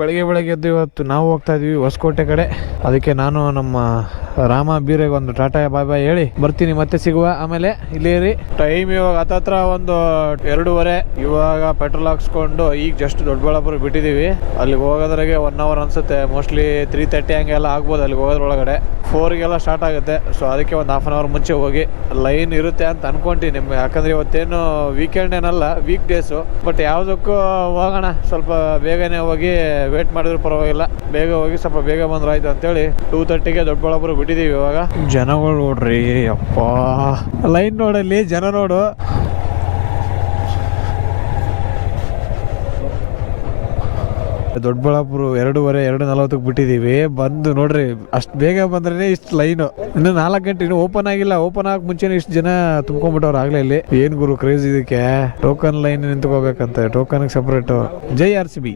ಬೆಳಗ್ಗೆ ಎದ್ದು ಇವತ್ತು ನಾವು ಹೋಗ್ತಾ ಇದೀವಿ ಹೊಸಕೋಟೆ ಕಡೆ. ಅದಕ್ಕೆ ನಾನು ನಮ್ಮ ರಾಮ ಬೀರೆಗೆ ಒಂದು ಟಾಟಾ ಬಾಯ್ ಹೇಳಿ ಬರ್ತೀನಿ, ಮತ್ತೆ ಸಿಗುವ. ಆಮೇಲೆ ಇಲ್ಲಿ ಇರಿ. ಟೈಮ್ ಇವಾಗ ಹತ್ತತ್ರ ಒಂದು 2:30. ಇವಾಗ ಪೆಟ್ರೋಲ್ ಹಾಕ್ಸ್ಕೊಂಡು ಈಗ ಜಸ್ಟ್ ದೊಡ್ಡಬಳ್ಳಾಪುರ ಬಿಟ್ಟಿದೀವಿ. ಅಲ್ಲಿಗೆ ಹೋಗೋದ್ರಾಗೆ 1 hour ಅನ್ಸುತ್ತೆ. ಮೋಸ್ಟ್ಲಿ 3:30 ಹಂಗೆಲ್ಲ ಆಗ್ಬೋದು ಅಲ್ಲಿಗೆ ಹೋಗೋದ್ರೊಳಗಡೆ. 4ಗೆಲ್ಲ ಸ್ಟಾರ್ಟ್ ಆಗುತ್ತೆ. ಸೊ ಅದಕ್ಕೆ ಒಂದು ½ hour ಮುಂಚೆ ಹೋಗಿ ಲೈನ್ ಇರುತ್ತೆ ಅಂತ ಅನ್ಕೊಂತೀನಿ ನಿಮ್ಗೆ. ಯಾಕಂದ್ರೆ ಇವತ್ತೇನು ವೀಕೆಂಡ್ ಏನಲ್ಲ, ವೀಕ್ ಡೇಸು. ಬಟ್ ಯಾವುದಕ್ಕೂ ಹೋಗೋಣ, ಸ್ವಲ್ಪ ಬೇಗನೆ ಹೋಗಿ ವೇಟ್ ಮಾಡಿದ್ರು ಪರವಾಗಿಲ್ಲ. ಬೇಗ ಹೋಗಿ ಸ್ವಲ್ಪ ಬೇಗ ಬಂದ್ರೆ ಆಯ್ತು ಅಂತೇಳಿ 2:30ಗೆ ದೊಡ್ಡಬಳ್ಳಾಪುರ ಬಿಟ್ಟಿದೀವಿ. ಇವಾಗ ಜನಗಳು ನೋಡ್ರಿ, ಅಪ್ಪ ಲೈನ್ ನೋಡಲ್ಲಿ, ಜನ ನೋಡು. ದೊಡ್ಡಬಳ್ಳಾಪುರ 2:30 2:40 ಬಿಟ್ಟಿದೀವಿ. ಬಂದು ನೋಡ್ರಿ, ಅಷ್ಟು ಬೇಗ ಬಂದ್ರೆ ಇಷ್ಟು ಲೈನು. ಇನ್ನು 4 ಗಂಟೆ ಇನ್ನು ಓಪನ್ ಆಗಿಲ್ಲ. ಓಪನ್ ಆಗಕ್ ಮುಂಚೆನೆ ಇಷ್ಟು ಜನ ತುಂಬ್ಕೊಂಡ್ಬಿಟ್ಟವ್ರು ಆಗ್ಲೇ. ಇಲ್ಲಿ ಏನ್ ಗುರು ಕ್ರೇಜ್ ಇದಕ್ಕೆ. ಟೋಕನ್ ಲೈನ್ ನಿಂತ್ಕೋಬೇಕಂತೆ, ಟೋಕನ್ ಸಪರೇಟ್. ಜೈ RCB.